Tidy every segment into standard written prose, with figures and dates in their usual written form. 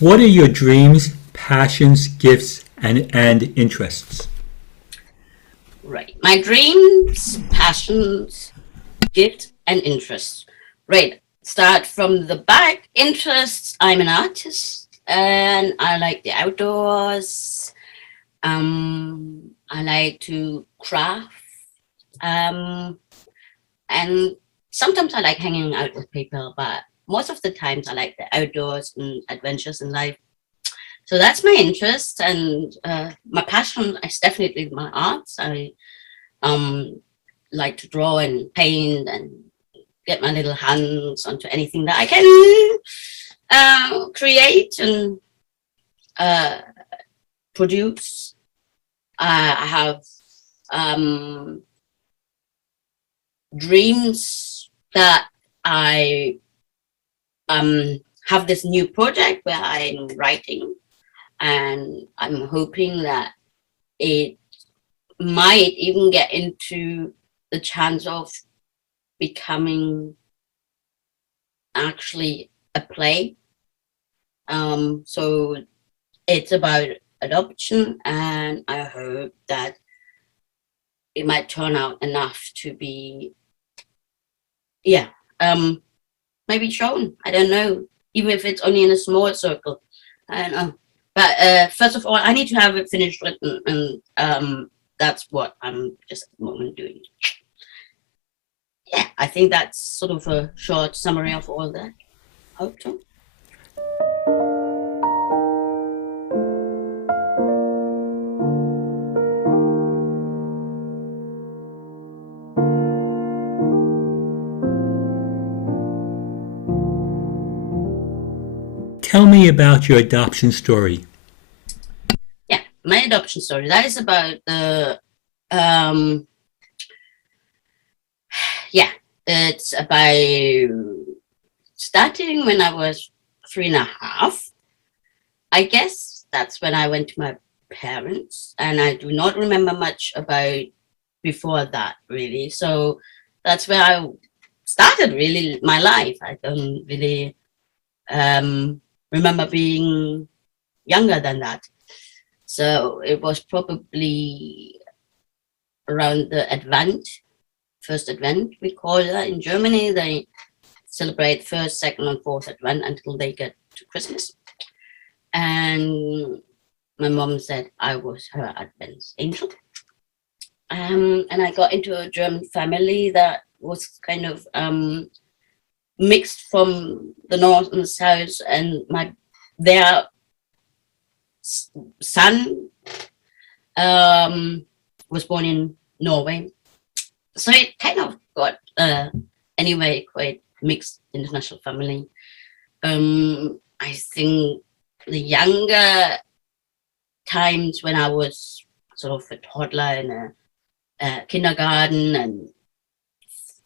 What are your dreams, passions, gifts, and interests? Right. My dreams, passions, gifts, and interests. Right. Start from the back. Interests. I'm an artist and I like the outdoors. I like to craft. Um, and sometimes I like hanging out with people, but most of the times I like the outdoors and adventures in life. So that's my interest, and my passion is definitely my arts. I um, like to draw and paint and get my little hands onto anything that I can create and uh, produce. I have um, dreams that I have this new project where I'm writing, and I'm hoping that it might even get into the chance of becoming actually a play. So it's about adoption, and I hope that it might turn out enough to be, yeah, maybe shown. I don't know, even if it's only in a small circle. I don't know. But first of all, I need to have it finished written, and that's what I'm just at the moment doing. Yeah, I think that's sort of a short summary of all that. Hope so. Tell me about your adoption story. Yeah, my adoption story. That is about the um yeah, it's about starting when I was 3.5. I guess that's when I went to my parents, and I do not remember much about before that really. So that's where I started really my life. I don't really remember being younger than that. So it was probably around the Advent, first Advent, we call that in Germany. They celebrate first, second, and fourth Advent until they get to Christmas. And my mom said I was her Advent angel. And I got into a German family that was kind of mixed from the north and the south, and their son was born in Norway. So it kind of got, anyway, quite mixed international family. I think the younger times when I was sort of a toddler in a kindergarten and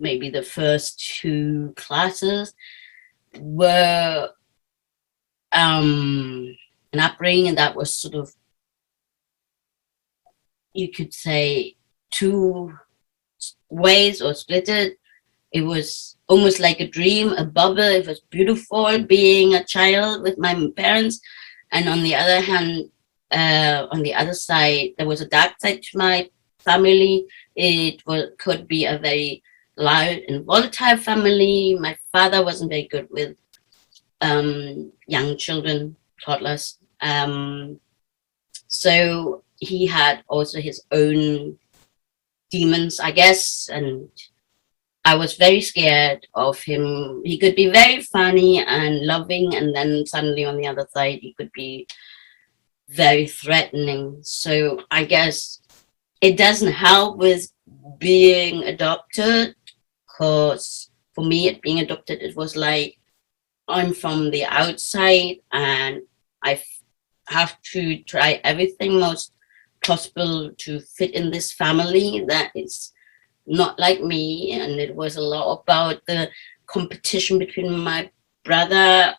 maybe the first 2 classes were an upbringing that was sort of, you could say, 2 ways or split it. It was almost like a dream, a bubble. It was beautiful being a child with my parents. And on the other hand, on the other side, there was a dark side to my family. Could be a very loud and volatile family. My father wasn't very good with young children, toddlers. So he had also his own demons, I guess, and I was very scared of him. He could be very funny and loving, and then suddenly on the other side, he could be very threatening. So I guess it doesn't help with being adopted, because for me, being adopted, it was like I'm from the outside and I have to try everything most possible to fit in this family that is not like me. And it was a lot about the competition between my brother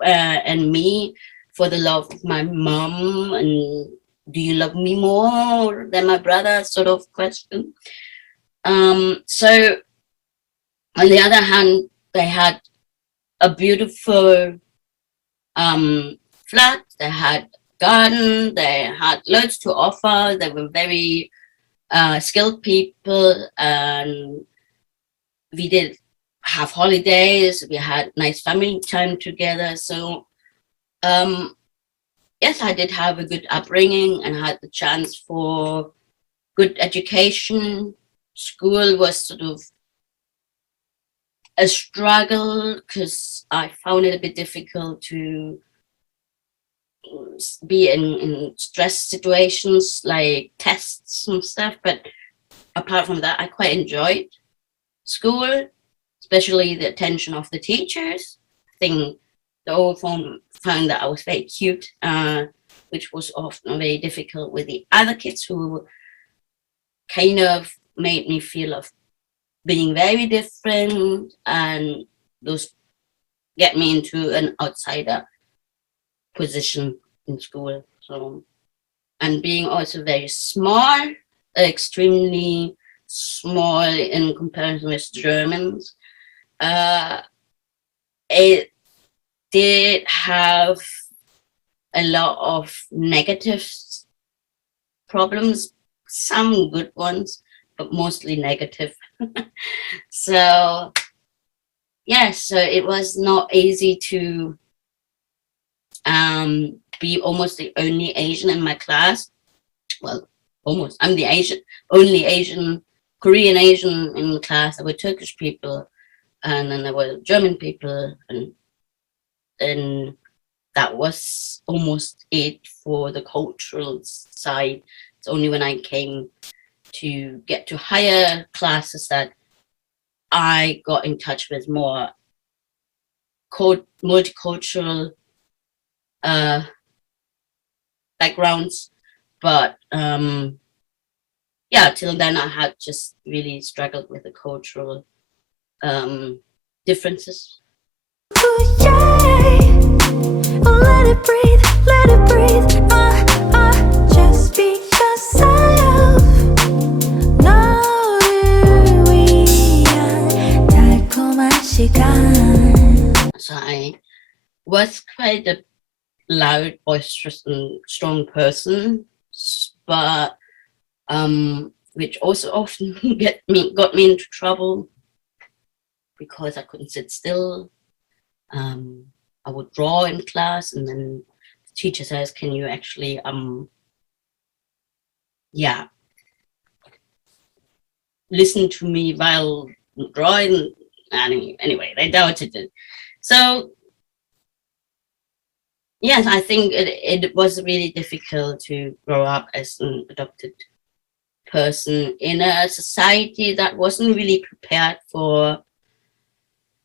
and me for the love of my mom, and do you love me more than my brother sort of question. So on the other hand, they had a beautiful flat. They had garden. They had loads to offer. They were very skilled people, and we did have holidays. We had nice family time together. So yes, I did have a good upbringing and had the chance for good education. School was sort of a struggle because I found it a bit difficult to be in stress situations like tests and stuff. But apart from that, I quite enjoyed school, especially the attention of the teachers. I think they all found that I was very cute, which was often very difficult with the other kids who kind of made me feel of being very different, and those get me into an outsider position in school. So, and being also very small, extremely small in comparison with Germans, it did have a lot of negative problems, some good ones, but mostly negative. So yeah, so it was not easy to be almost the only Asian in my class. Well, almost. I'm the only Asian, Korean Asian in the class. There were Turkish people, and then there were German people, and then that was almost it for the cultural side. It's only when I came to get to higher classes that I got in touch with more multicultural backgrounds. But yeah, till then I had just really struggled with the cultural differences. Let it breathe, let it breathe. Just be yourself. 너를 위한 달콤한 시간. So I was quite a loud, boisterous, and strong person, but which also often got me into trouble because I couldn't sit still. I would draw in class, and then the teacher says, "Can you actually listen to me while drawing?" Anyway, they doubted it. So yes, I think it was really difficult to grow up as an adopted person in a society that wasn't really prepared for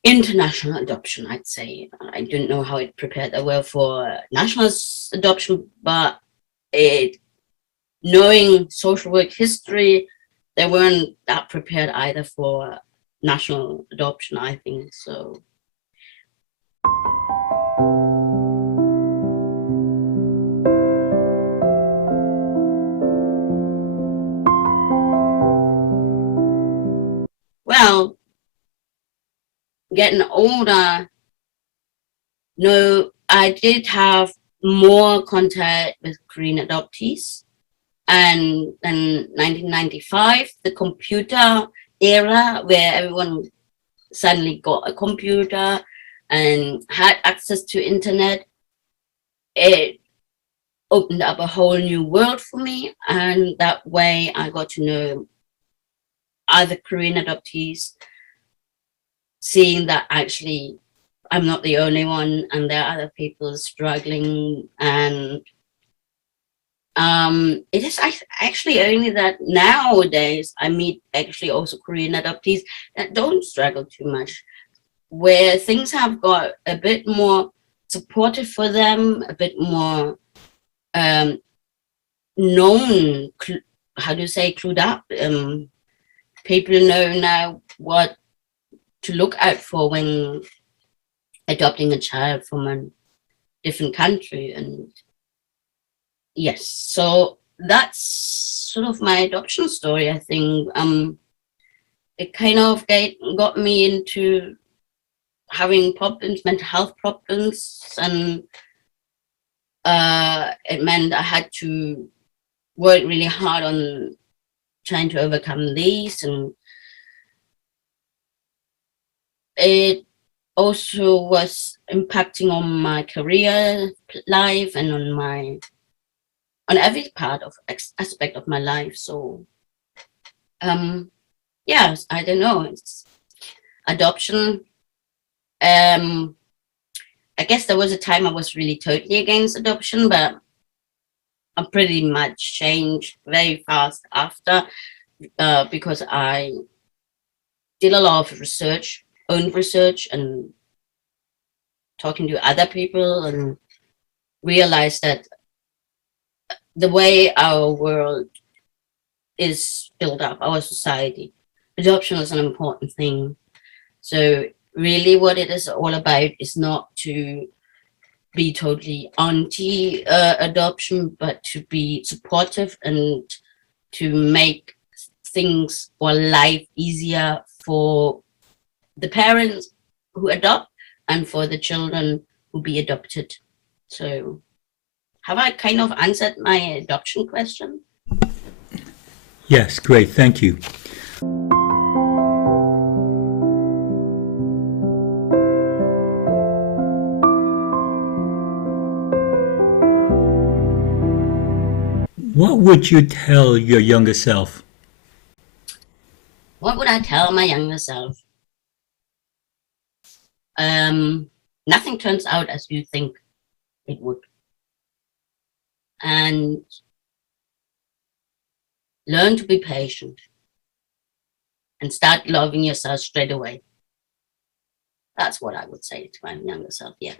international adoption, I'd say. I don't know how it prepared that well for national adoption, but knowing social work history, they weren't that prepared either for national adoption, I think. So well, getting older, no, I did have more contact with Korean adoptees. And then 1995, the computer era, where everyone suddenly got a computer and had access to internet, it opened up a whole new world for me. And that way I got to know other Korean adoptees, seeing that actually I'm not the only one and there are other people struggling. And it is actually only that nowadays I meet actually also Korean adoptees that don't struggle too much, where things have got a bit more supportive for them, a bit more known, how do you say, clued up. People know now what to look out for when adopting a child from a different country. And yes, so that's sort of my adoption story. I think it kind of got me into having problems, mental health problems, and it meant I had to work really hard on trying to overcome these, and it also was impacting on my career life and on every part of aspect of my life. So yes, I don't know, it's adoption. I guess there was a time I was really totally against adoption, but I pretty much changed very fast after, because I did a lot of research, own research, and talking to other people, and realized that the way our world is built up, our society, adoption is an important thing. So really what it is all about is not to be totally anti adoption, but to be supportive and to make things or life easier for the parents who adopt and for the children who be adopted. So have I kind of answered my adoption question? Yes, great, thank you. What would you tell your younger self? What would I tell my younger self? Nothing turns out as you think it would. And learn to be patient and start loving yourself straight away. That's what I would say to my younger self, yeah.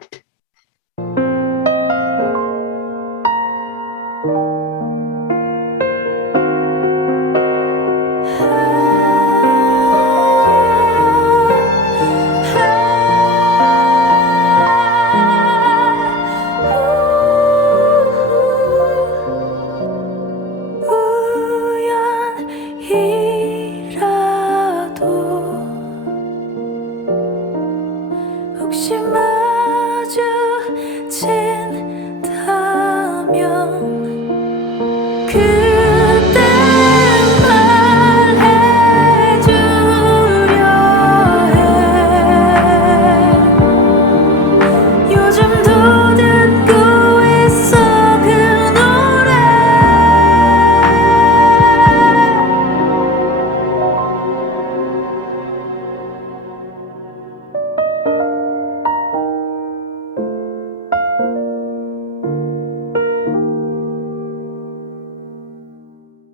우연이라도 혹시 마주